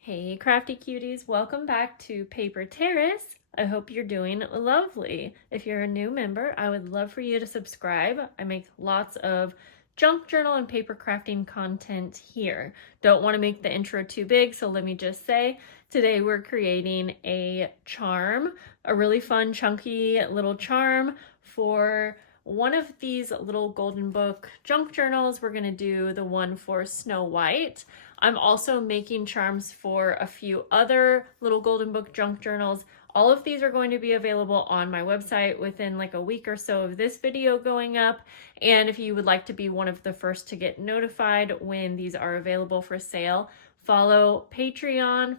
Hey crafty cuties, welcome back to Paper Terrace. I hope you're doing lovely. If you're a new member, I would love for you to subscribe. I make lots of junk journal and paper crafting content here. Don't want to make the intro too big, so let me just say, today we're creating a charm, a really fun chunky little charm for one of these little golden book junk journals. We're going to do the one for Snow White. I'm also making charms for a few other little golden book junk journals. All of these are going to be available on my website within like a week or so of this video going up. And if you would like to be one of the first to get notified when these are available for sale, follow me on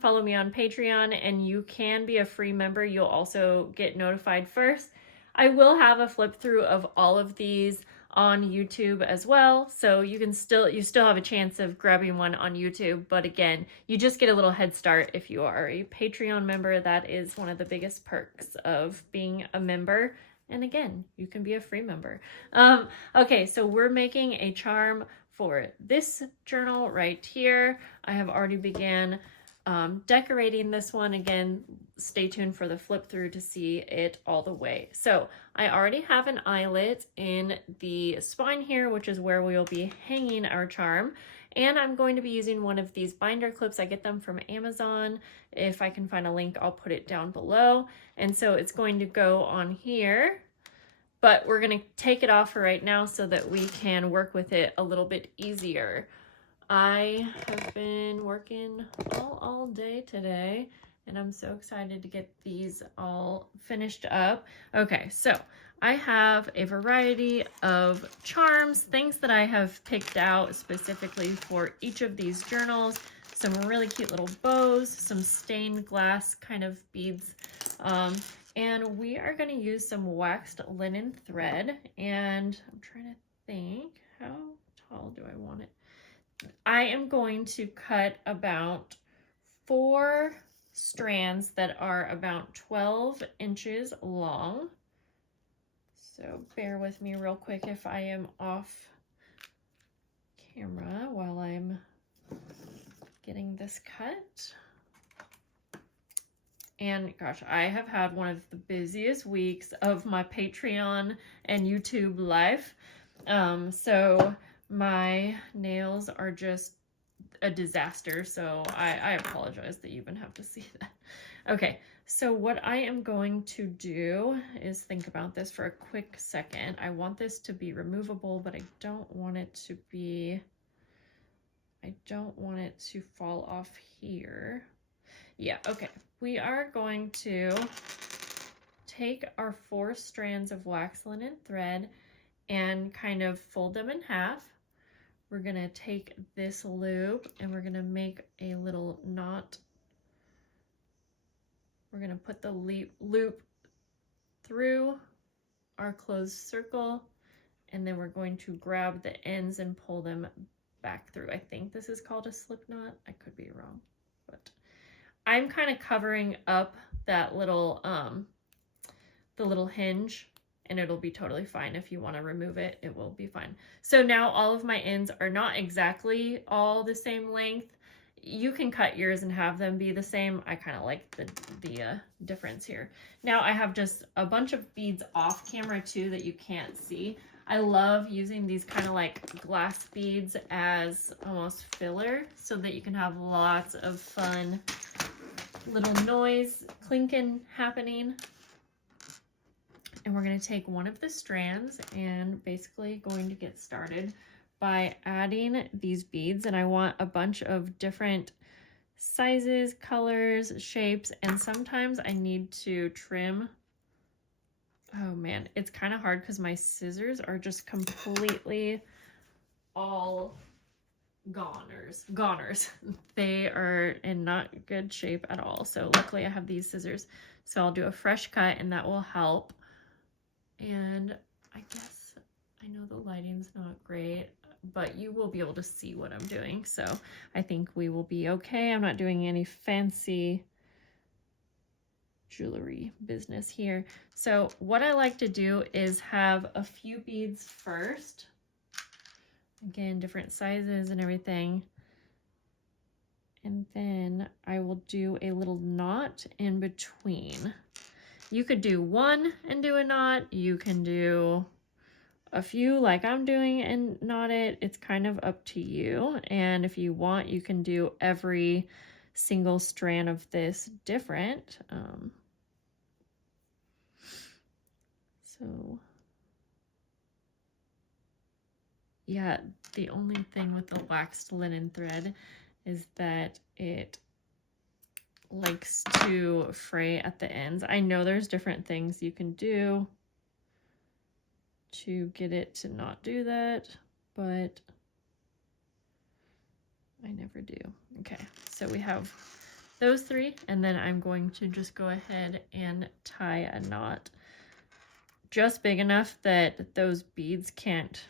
Patreon, and you can be a free member. You'll also get notified first. I will have a flip through of all of these on YouTube as well, so you still have a chance of grabbing one on YouTube, but again, you just get a little head start if you are a Patreon member. That is one of the biggest perks of being a member, and again, you can be a free member. Okay, so we're making a charm for this journal right here. I have already began decorating this one. Again, stay tuned for the flip through to see it all the way. So I already have an eyelet in the spine here, which is where we'll be hanging our charm. And I'm going to be using one of these binder clips. I get them from Amazon. If I can find a link, I'll put it down below. And so it's going to go on here, but we're going to take it off for right now so that we can work with it a little bit easier. I have been working all day today, and I'm so excited to get these all finished up. Okay, so I have a variety of charms, things that I have picked out specifically for each of these journals. Some really cute little bows, some stained glass kind of beads, and we are going to use some waxed linen thread. And I'm trying to think, how tall do I want it? I am going to cut about 4 strands that are about 12 inches long. So bear with me real quick if I am off camera while I'm getting this cut. And gosh, I have had one of the busiest weeks of my Patreon and YouTube life. So my nails are just a disaster, so I apologize that you even have to see that. Okay, so what I am going to do is think about this for a quick second. I want this to be removable, but I don't want it to fall off here. Yeah, okay. We are going to take our 4 strands of wax linen thread and kind of fold them in half. We're gonna take this loop and we're gonna make a little knot. We're gonna put the loop through our closed circle, and then we're going to grab the ends and pull them back through. I think this is called a slip knot. I could be wrong, but I'm kind of covering up that little, the little hinge, and it'll be totally fine. If you want to remove it, it will be fine. So now all of my ends are not exactly all the same length. You can cut yours and have them be the same. I kind of like the difference here. Now I have just a bunch of beads off camera too that you can't see. I love using these kind of like glass beads as almost filler so that you can have lots of fun little noise clinking happening. And we're going to take one of the strands and basically going to get started by adding these beads. And I want a bunch of different sizes, colors, shapes, and sometimes I need to trim. Oh man, it's kind of hard because my scissors are just completely all goners. They are in not good shape at all. So luckily I have these scissors. So I'll do a fresh cut and that will help. And I guess I know the lighting's not great, but you will be able to see what I'm doing. So I think we will be okay. I'm not doing any fancy jewelry business here. So what I like to do is have a few beads first. Again, different sizes and everything. And And then I will do a little knot in between. You could do one and do a knot. You can do a few like I'm doing and knot it. It's kind of up to you. And if you want, you can do every single strand of this different. So yeah, the only thing with the waxed linen thread is that it likes to fray at the ends. I know there's different things you can do to get it to not do that, but I never do. Okay, so we have those three, and then I'm going to just go ahead and tie a knot just big enough that those beads can't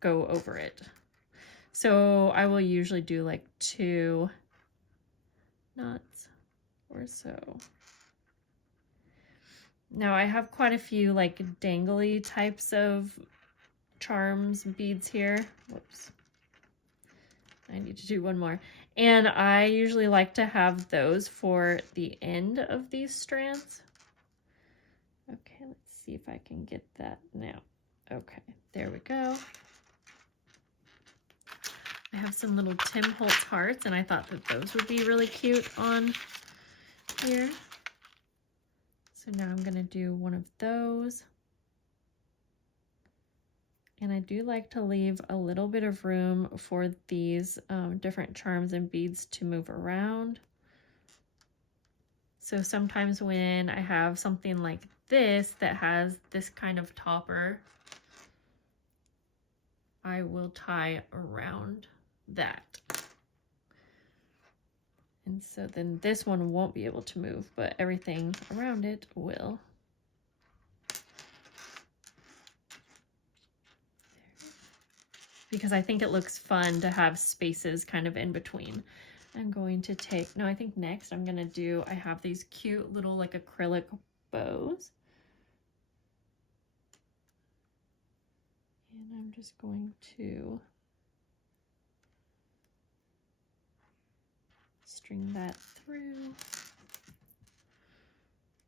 go over it. So I will usually do like 2 knots or so. Now I have quite a few like dangly types of charms beads here. Whoops. I need to do one more. And I usually like to have those for the end of these strands. Okay, let's see if I can get that now. Okay, there we go. I have some little Tim Holtz hearts, and I thought that those would be really cute on here. So now I'm going to do one of those. And I do like to leave a little bit of room for these different charms and beads to move around. So sometimes when I have something like this that has this kind of topper, I will tie around that. And so then this one won't be able to move, but everything around it will. Because I think it looks fun to have spaces kind of in between. I'm going to take, no, I think next I'm going to do, I have these cute little like acrylic bows. And I'm just going to string that through.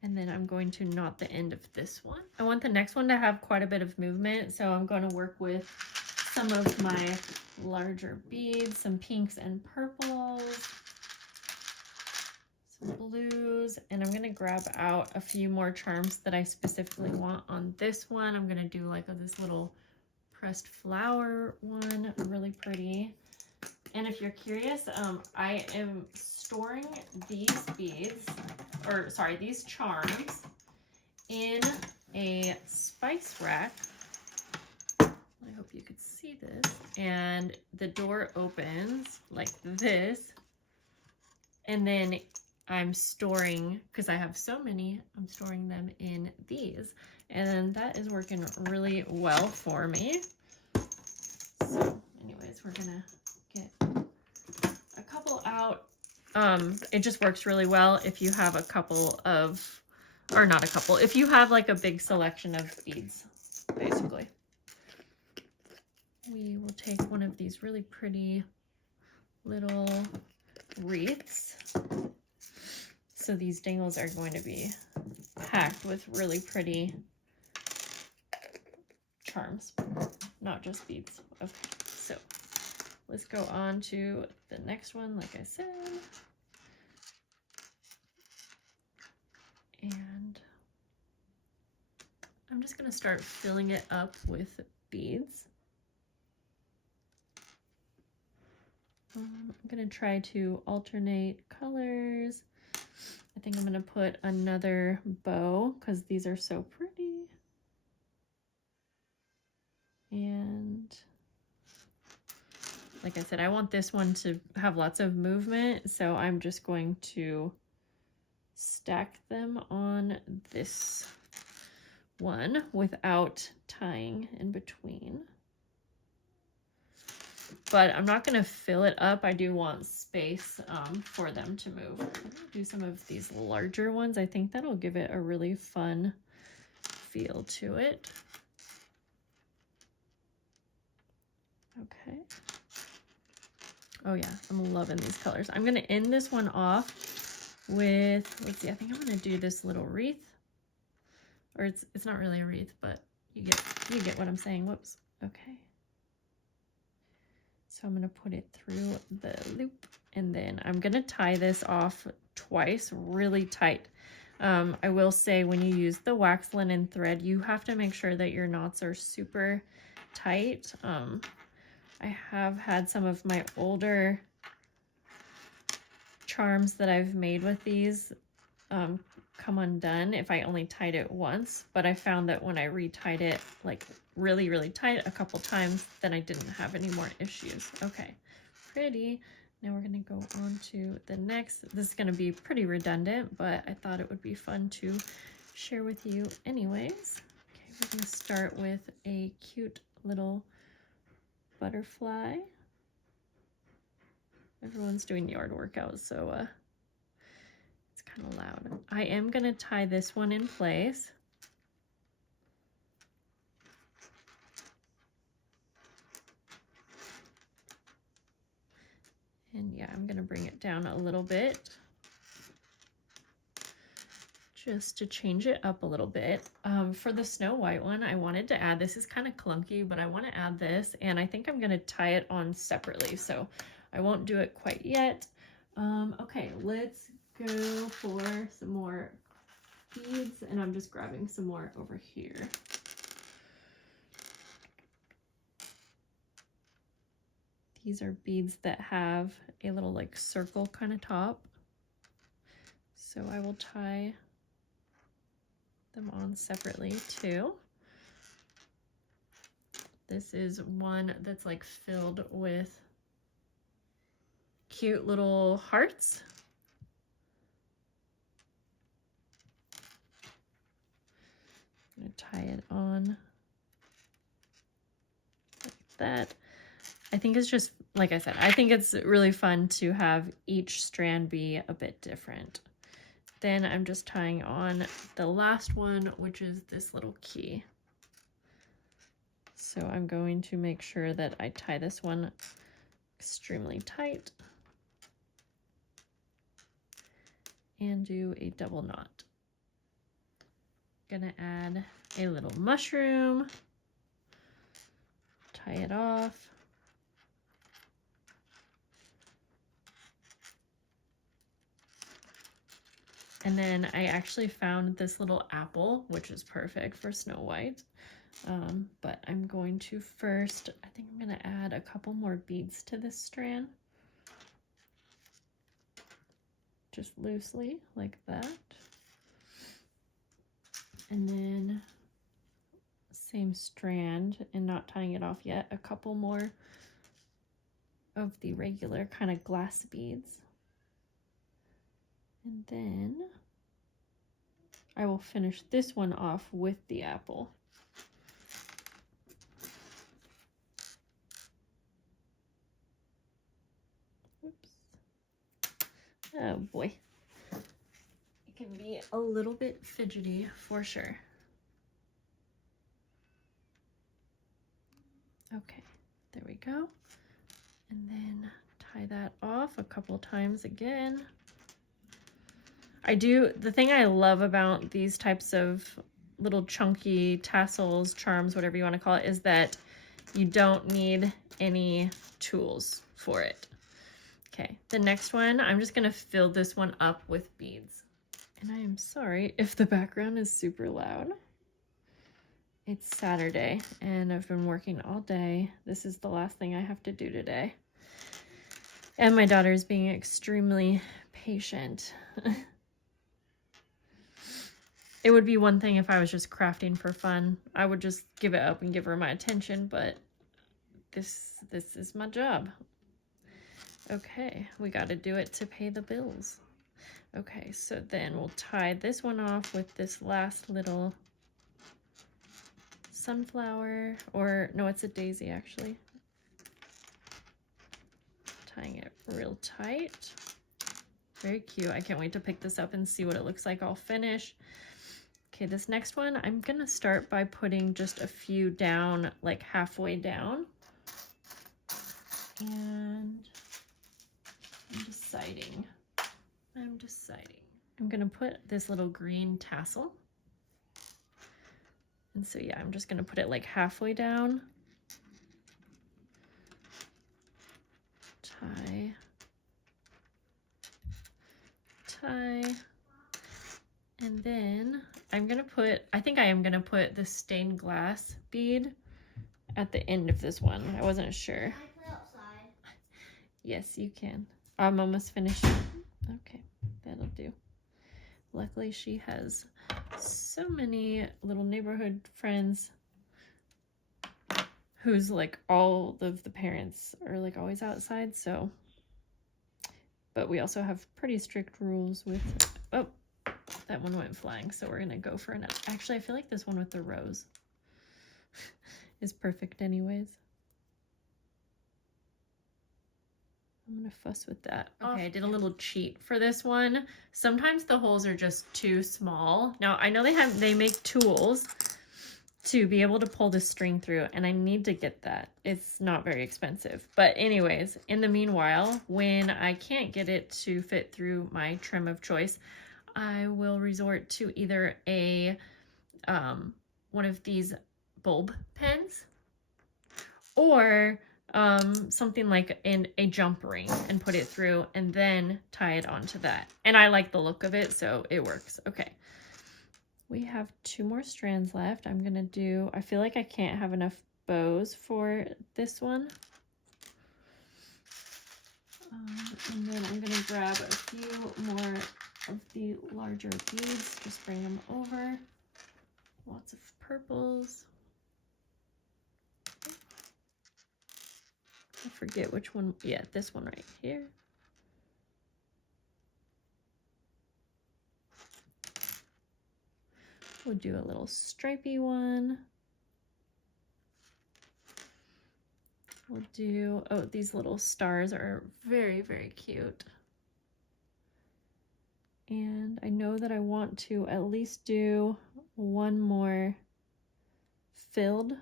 And then I'm going to knot the end of this one. I want the next one to have quite a bit of movement, so I'm going to work with some of my larger beads, some pinks and purples, some blues, and I'm going to grab out a few more charms that I specifically want on this one. I'm going to do like this little pressed flower one, really pretty. And if you're curious, I am storing these beads, or sorry, these charms in a spice rack. I hope you could see this. And the door opens like this. And then I'm storing, because I have so many, I'm storing them in these. And that is working really well for me. So anyways, we're gonna get a couple out. It just works really well if you have a couple of, or not a couple, if you have like a big selection of beads, basically. We will take one of these really pretty little wreaths. So these dangles are going to be packed with really pretty charms, not just beads. Okay, so let's go on to the next one, like I said. And I'm just going to start filling it up with beads. I'm going to try to alternate colors. I think I'm going to put another bow because these are so pretty. And like I said, I want this one to have lots of movement, so I'm just going to stack them on this one without tying in between. But I'm not going to fill it up. I do want space for them to move. I'm going to do some of these larger ones. I think that'll give it a really fun feel to it. Okay. Oh yeah, I'm loving these colors. I'm gonna end this one off with, let's see, I think I'm gonna do this little wreath. Or it's not really a wreath, but you get what I'm saying. Whoops. Okay. So I'm gonna put it through the loop, and then I'm gonna tie this off twice really tight. I will say when you use the wax linen thread, you have to make sure that your knots are super tight. I have had some of my older charms that I've made with these come undone if I only tied it once, but I found that when I retied it like really, really tight a couple times, then I didn't have any more issues. Okay, pretty. Now we're gonna go on to the next. This is gonna be pretty redundant, but I thought it would be fun to share with you anyways. Okay, we're gonna start with a cute little butterfly. Everyone's doing yard workouts, so it's kind of loud. I am gonna tie this one in place. And yeah, I'm gonna bring it down a little bit just to change it up a little bit. For the Snow White one, I wanted to add, this is kind of clunky, but I want to add this, and I think I'm gonna tie it on separately, so I won't do it quite yet. Okay, let's go for some more beads, and I'm just grabbing some more over here. These are beads that have a little like circle kind of top. So I will tie them on separately too. This is one that's like filled with cute little hearts. I'm gonna tie it on like that. I think it's just, like I said, I think it's really fun to have each strand be a bit different. Then I'm just tying on the last one, which is this little key. So I'm going to make sure that I tie this one extremely tight and do a double knot. Gonna add a little mushroom, tie it off. And then I actually found this little apple, which is perfect for Snow White. But I'm going to first, I think I'm gonna add a couple more beads to this strand. Just loosely, like that. And then same strand, and not tying it off yet, a couple more of the regular kind of glass beads. And then I will finish this one off with the apple. Oops. Oh boy. It can be a little bit fidgety for sure. Okay, there we go. And then tie that off a couple times again. The thing I love about these types of little chunky tassels, charms, whatever you want to call it, is that you don't need any tools for it. Okay, the next one, I'm just gonna fill this one up with beads. And I am sorry if the background is super loud. It's Saturday and I've been working all day. This is the last thing I have to do today. And my daughter is being extremely patient. It would be one thing if I was just crafting for fun. I would just give it up and give her my attention, but this is my job. Okay, we got to do it to pay the bills. Okay, so then we'll tie this one off with this last little sunflower, or no, it's a daisy actually. Tying it real tight. Very cute. I can't wait to pick this up and see what it looks like all finished. Okay, this next one, I'm gonna start by putting just a few down, like halfway down. And I'm deciding. I'm gonna put this little green tassel. And so yeah, I'm just gonna put it like halfway down. Tie. And then I'm gonna put, I think I am gonna put the stained glass bead at the end of this one. I wasn't sure. Can I play outside? Yes, you can. I'm almost finished. Okay, that'll do. Luckily, she has so many little neighborhood friends who's like all of the parents are like always outside, so. But we also have pretty strict rules with, oh, that one went flying, so we're gonna go for another. Actually, I feel like this one with the rose is perfect anyways. I'm gonna fuss with that. Okay, I did a little cheat for this one. Sometimes the holes are just too small. Now, I know they make tools to be able to pull the string through, and I need to get that. It's not very expensive. But anyways, in the meanwhile, when I can't get it to fit through my trim of choice, I will resort to either a one of these bulb pens or something like a jump ring and put it through and then tie it onto that. And I like the look of it, so it works. Okay. We have 2 more strands left. I'm gonna do, I feel like I can't have enough bows for this one. And then I'm gonna grab a few more of the larger beads, just bring them over. Lots of purples. I forget which one, yeah, this one right here. We'll do a little stripey one. We'll do, oh, these little stars are very, very cute. And I know that I want to at least do one more filled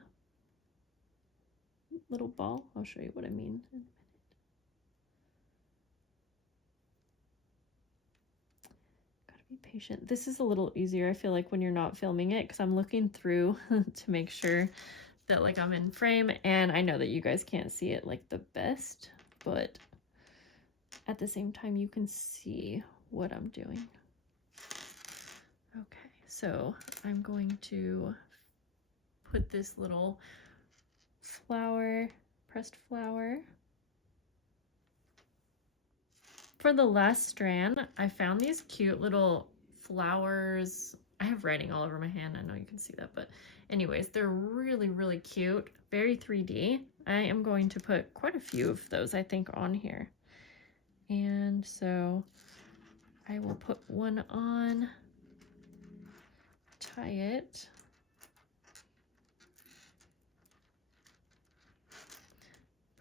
little ball. I'll show you what I mean in a minute. Gotta be patient. This is a little easier, I feel like, when you're not filming it, because I'm looking through to make sure that like I'm in frame, and I know that you guys can't see it like the best, but at the same time you can see what I'm doing. Okay, so I'm going to put this little flower, pressed flower. For the last strand, I found these cute little flowers. I have writing all over my hand. I know you can see that, but anyways, they're really, really cute. Very 3D. I am going to put quite a few of those, I think, on here. And so I will put one on, tie it.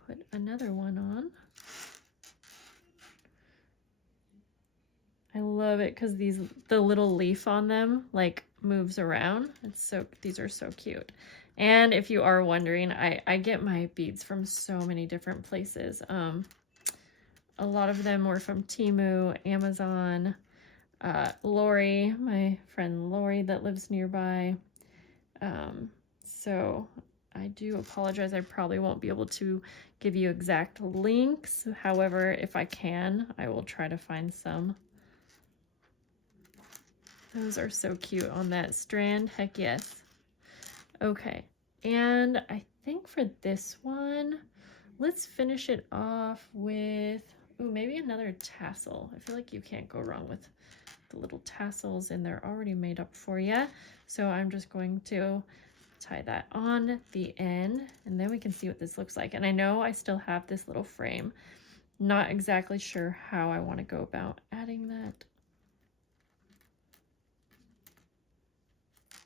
Put another one on. I love it because the little leaf on them like moves around. These are so cute. And if you are wondering, I get my beads from so many different places. A lot of them were from Temu, Amazon, Lori, my friend Lori that lives nearby. So I do apologize. I probably won't be able to give you exact links. However, if I can, I will try to find some. Those are so cute on that strand. Heck yes. Okay, and I think for this one, let's finish it off with, ooh, maybe another tassel. I feel like you can't go wrong with the little tassels, and they're already made up for you. So I'm just going to tie that on the end, and then we can see what this looks like. And I know I still have this little frame. Not exactly sure how I want to go about adding that.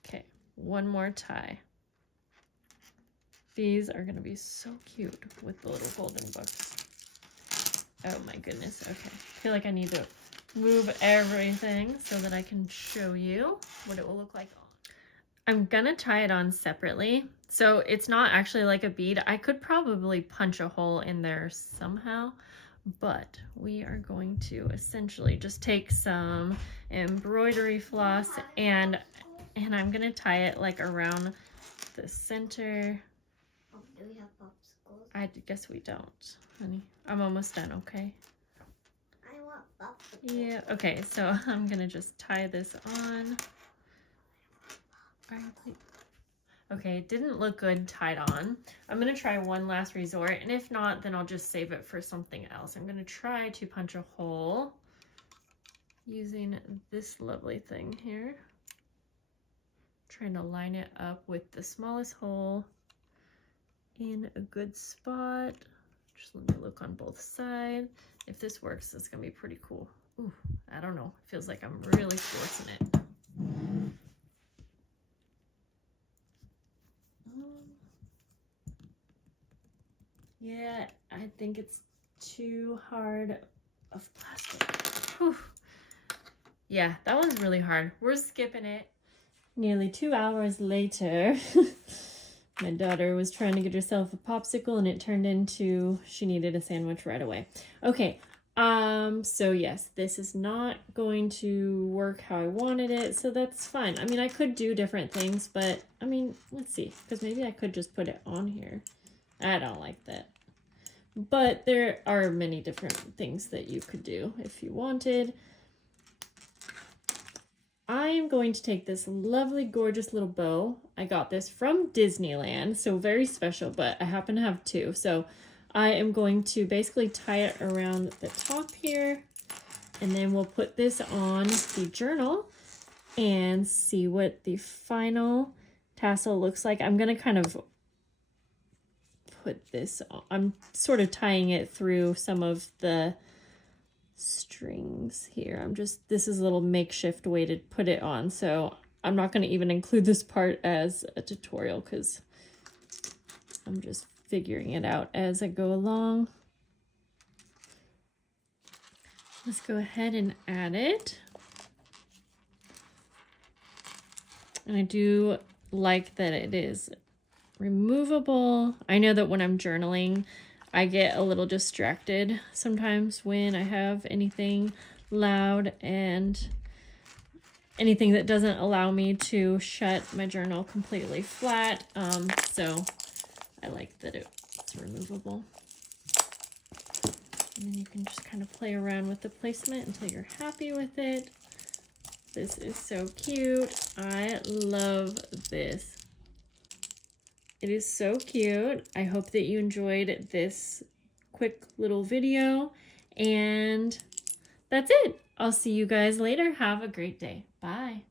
Okay, one more tie. These are gonna be so cute with the little golden books. Oh my goodness, okay. I feel like I need to move everything so that I can show you what it will look like on. I'm gonna tie it on separately. So it's not actually like a bead. I could probably punch a hole in there somehow, but we are going to essentially just take some embroidery floss and I'm gonna tie it like around the center. Oh, do we have popsicles? I guess we don't, honey. I'm almost done, okay? I want popsicles. Yeah, okay, so I'm gonna just tie this on. Okay, it didn't look good tied on. I'm gonna try one last resort, and if not, then I'll just save it for something else. I'm gonna try to punch a hole using this lovely thing here. Trying to line it up with the smallest hole in a good spot. Just let me look on both sides. If this works, it's gonna be pretty cool. Ooh, I don't know. It feels like I'm really forcing it. Yeah, I think it's too hard of plastic. Whew. Yeah, that one's really hard. We're skipping it. Nearly 2 hours later, my daughter was trying to get herself a popsicle and it turned into she needed a sandwich right away. Okay, so yes, this is not going to work how I wanted it, so that's fine. I mean, I could do different things, but I mean, let's see, because maybe I could just put it on here. I don't like that. But there are many different things that you could do if you wanted. I am going to take this lovely, gorgeous little bow. I got this from Disneyland, so very special, but I happen to have two. So I am going to basically tie it around the top here, and then we'll put this on the journal and see what the final tassel looks like. I'm going to kind of put this on. I'm sort of tying it through some of the strings here. This is a little makeshift way to put it on, so I'm not going to even include this part as a tutorial because I'm just figuring it out as I go along. Let's go ahead and add it. And I do like that it is removable. I know that when I'm journaling, I get a little distracted sometimes when I have anything loud and anything that doesn't allow me to shut my journal completely flat. So I like that it's removable. And then you can just kind of play around with the placement until you're happy with it. This is so cute. I love this. It is so cute. I hope that you enjoyed this quick little video, and that's it. I'll see you guys later. Have a great day. Bye.